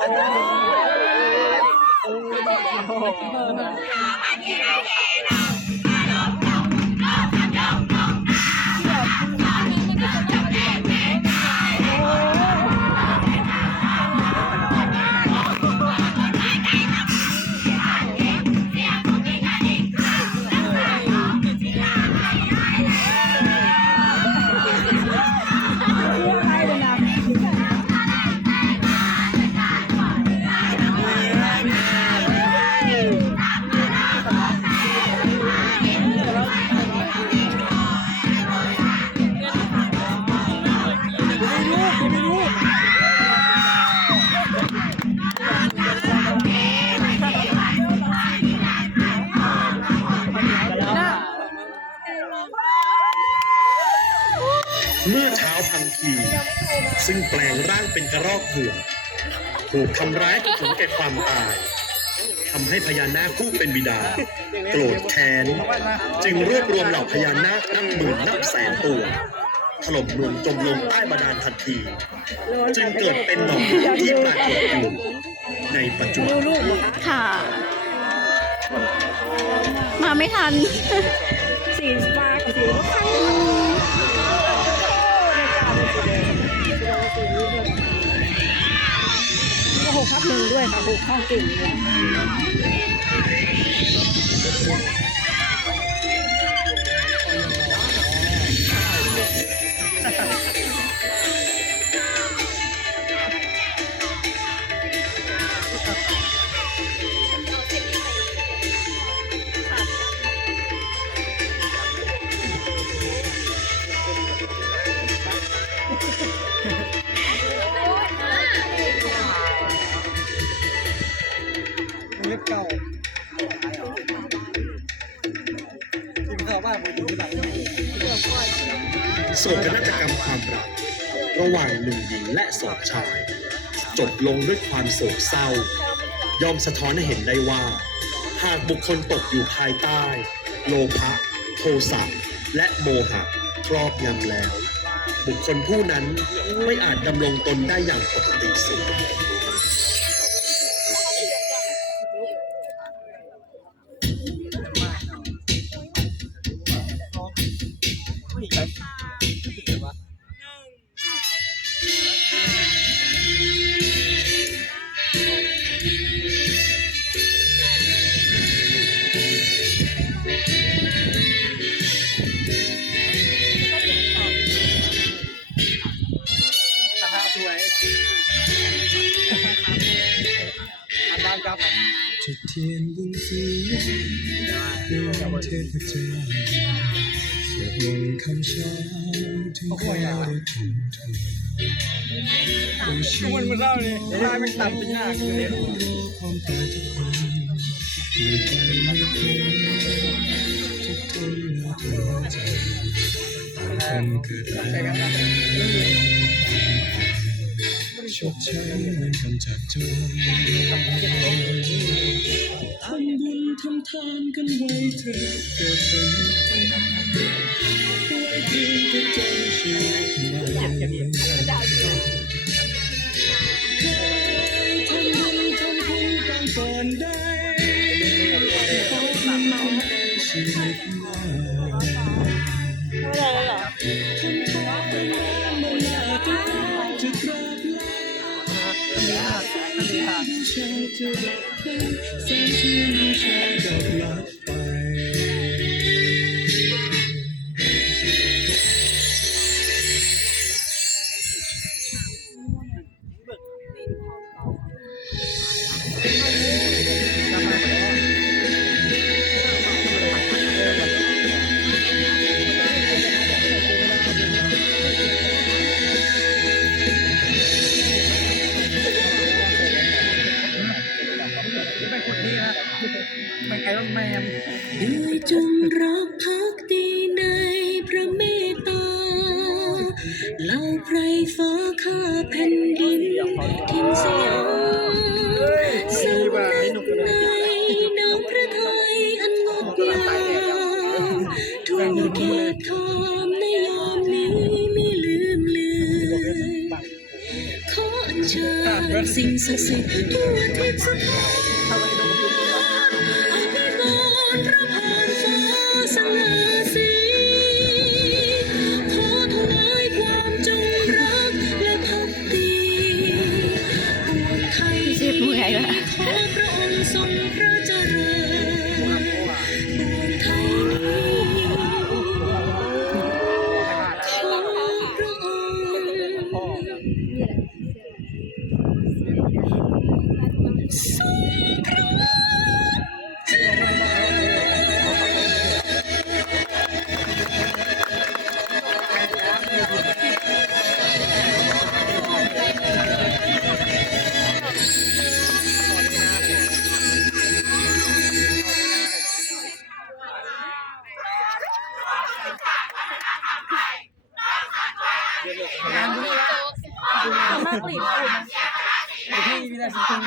ไเมื่อเช้าพังคีซึ่งแปลงร่างเป็นกระรอกเผือกถูกทำร้ายจนถึงแก่ความตายทำให้พญานาคผู้เป็นบิดา โกรธแค้น จึงรวบรวมเหล่าพญานาคนับหมื่นนับแสนตัว ถล่มเมืองจมลงใต้บาดาลทันที จึงเกิดเป็นหนองน้ำที่ปรากฏอยู่ในปัจจุบันค่ะ มาไม่ทัน สีฟ้ากับสีฟ้าก็ หกทับหนึ่งด้วยค่ะหกเข้าเก่ง เก่ากินข้าวบ้านไปดูหนังโศกนาฏกรรมความรัก ระหว่างหนึ่งหญิงและสองชาย จบลงด้วยความโศกเศร้า ยอมสะท้อนให้เห็นได้ว่า หากบุคคลตกอยู่ภายใต้ โลภะโทสะและโมหะครอบงำแล้ว บุคคลผู้นั้นไม่อาจดำรงตนได้อย่างปกติสุขานครับจุดเทียนบุญสูงดวงเทพเจ้าสวดมนต์คำเช้าถึงข้าได้ถึงเธอโอ้ชีทุกวิวันมาเล่าเลยลายมันต่ำไปยากเลยความตายทุกคนมีใจไม่เคยจะทนและทนใจต่างคนเกิดแล้ว ชดใช้เหมือนคำจากจนทำบุญทำทานกันไว้เถิดเกิดเป็ ชาจะ รอนแมนด้วยจงรักภักดีในพระเมตตาเหล่าไพรฟ้าข้าแผ่นดินทิมสยามสุดในน้ำพระทัยอันงดงามทั่วเขตทอมในยามนี้ไม่ลืมเลือนขออัญเชิญสิ่งศักดิ์สิทธิ์ทั่วทิศสถาน สวัสดี พี่วินาทีคุณ